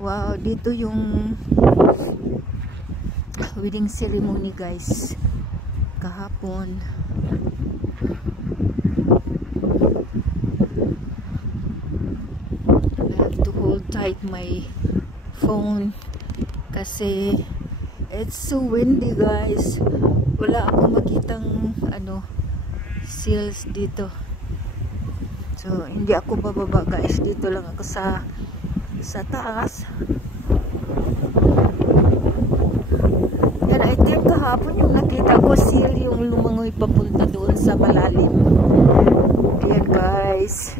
Wow, dito yung wedding ceremony guys kahapon. I have to hold tight my phone kasi it's so windy guys. Wala akong makitang seals dito. So hindi ako bababa guys, dito lang ako sa taas. And I think kahapon yung nakita ko seal yung lumangoy papunta doon sa malalim. Ayan guys,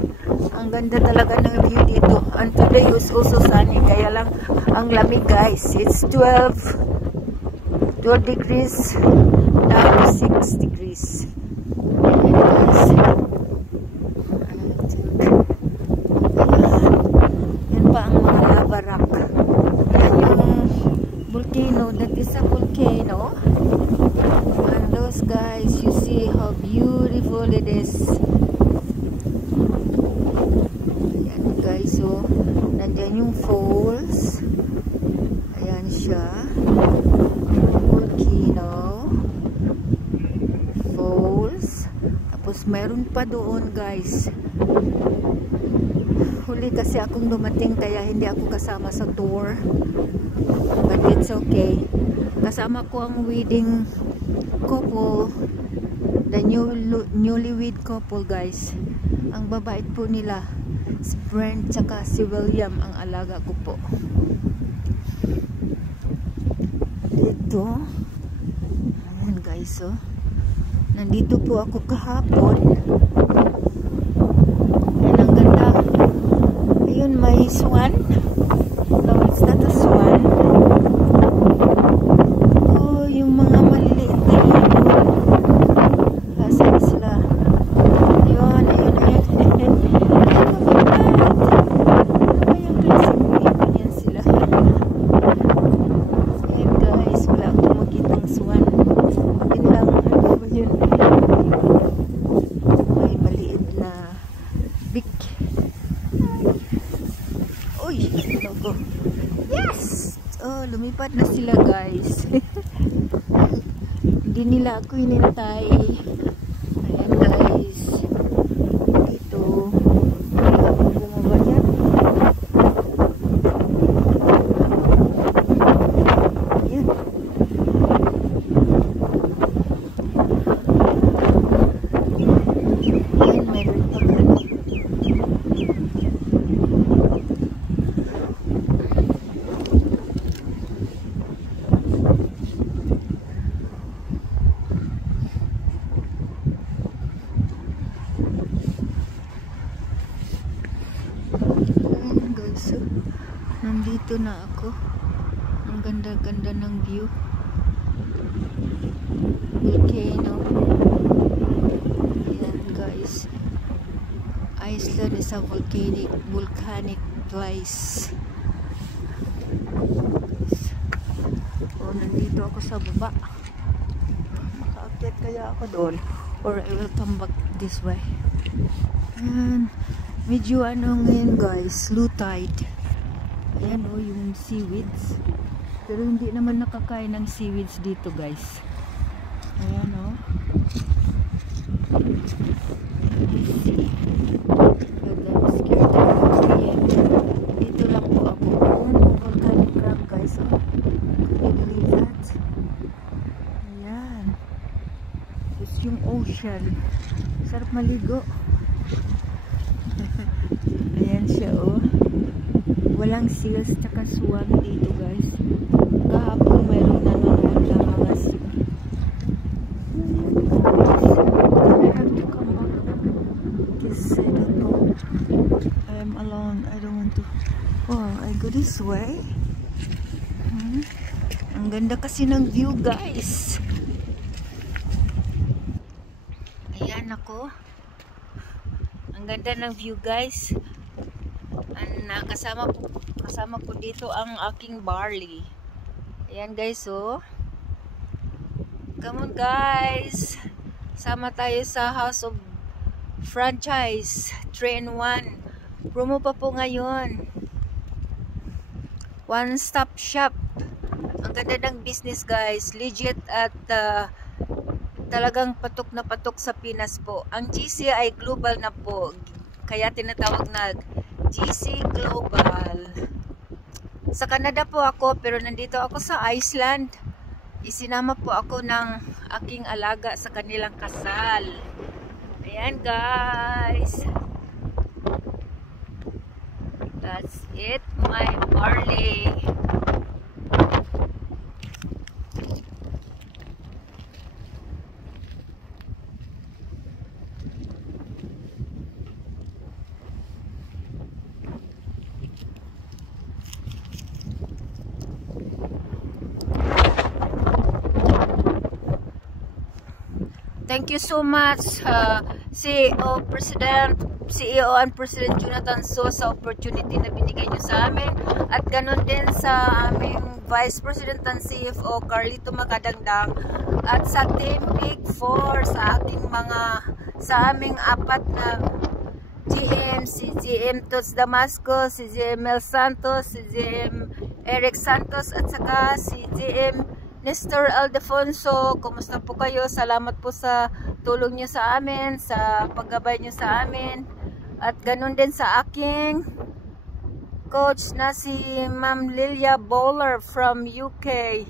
ang ganda talaga ng view dito. And today is also sunny, kaya lang ang lamig guys. It's 12 degrees down to 6 degrees. Ayan guys, yan pa ang mga lava rock. Yan yung volcano, that is a volcano. And those guys, you see how beautiful it is. Ayan guys, so nandyan yung falls. Ayan siya, volcano falls. Tapos meron pa doon guys. Huli kasi akong dumating kaya hindi ako kasama sa tour, but it's okay. Kasama ko ang wedding couple, the newlywed couple guys. Ang babait po nila, si Brent tsaka si William, ang alaga ko po dito. Ayan guys, so nandito po ako kahapon. Ayun, may swan. No, it's not a swan. Oh, yung mga maliliit na ibon. Asan sila? Ayun, ayun, ayun. Ano ba yung klaseng ibon yan sila? Ayun guys, wala akong makitang swan. Yun lang, ano ba yun? May maliit na big. Yes! Oh, lumipad na sila guys. Hindi nila ako inintay. Ayan guys. Dito. Hindi ako bumaba yan. Ayan. Ayan, meron pa gano'n. So, nandito na ako. Ang ganda-ganda ng view. Volcano. Ayan guys. Iceland is a volcanic place. Oh, nandito ako sa baba. Makaakyat kaya ako doon, or I will come back this way. Ayan. Medyo ngayon guys, low tide. Ayan o, yung seaweeds. Pero hindi naman nakakain ng seaweeds dito guys. Ayan o. Dito lang po ako. Ayan o, volcanic rock guys o. Can you believe that? Ayan. Tapos yung ocean. Sarap maligo. Ayan siya oh. Walang seals tsaka swan dito guys. Kahapon mayroon nanonood ng mga seals. I have to come back because I don't know. I am alone. I don't want to. Oh, I go this way. Ang ganda kasi ng view guys. Ayan ako. Ang ganda ng view guys. Kasama po dito ang aking barley. Ayan guys oh. Come on guys. Sama tayo sa House of Franchise 3-in-1. Promo pa po ngayon. one-stop shop. Ang ganda ng business guys, legit at talagang patok na patok sa Pinas po. Ang GC ay global na po, kaya tinatawag na GC Global. Sa Canada po ako, pero nandito ako sa Iceland. Isinama po ako ng aking alaga sa kanilang kasal. Ayan guys, that's it, my barley. Thank you so much CEO and President Jonathan So sa opportunity na binigay nyo sa amin, at ganun din sa aming Vice President and CFO Carlito Macadangdang, at sa Team Big Four, sa aming apat na GM, si GM Tots Damasco, si GM Mel Santos, si GM Eric Santos, at saka si GM Nestor Aldefonso. Kumusta po kayo? Salamat po sa tulong nyo sa amin, sa paggabay nyo sa amin, at ganun din sa aking coach na si Ma'am Lilia Bowler from UK.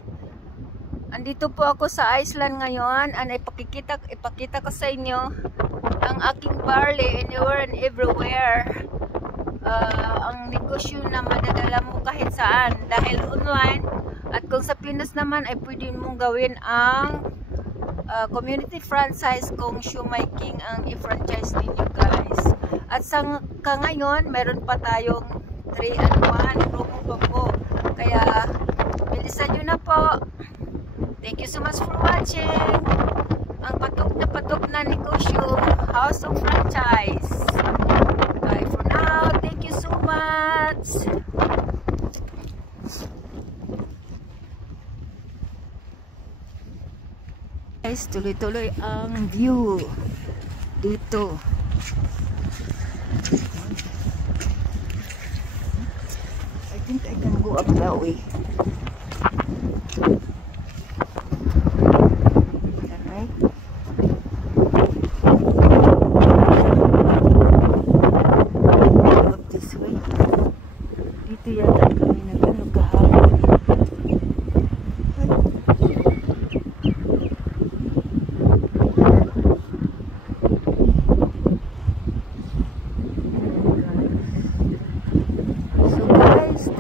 Andito po ako sa Iceland ngayon, and ipakita ko sa inyo ang aking barley anywhere and everywhere. Ang negosyo na madadala mo kahit saan dahil online. At kung sa Pinas naman ay pwede mong gawin ang community franchise kung Shoemaking ang i-franchise ninyo guys. At sa ngayon, meron pa tayong 3-in-1 promo pa po. Kaya, bilisan nyo na po. Thank you so much for watching. Ang patok na negosyo, House of Franchise. Bye for now. Thank you so much. Guys, tuloy-tuloy ang view dito. I think I can go up that way. Alright. Go up this way. Dito yata kami nag-ano kahapon.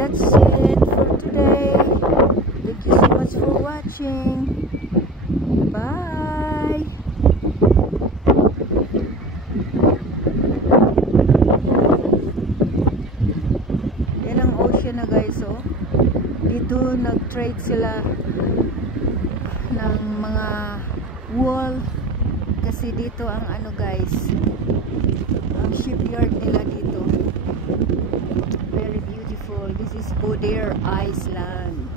That's it for today. Thank you so much for watching. Bye. Yan ang ocean na guys, oh. Dito nag-trade sila ng mga wool kasi dito ang ano guys, ang shipyard nila dito. Very beautiful. This is Bonaire Island.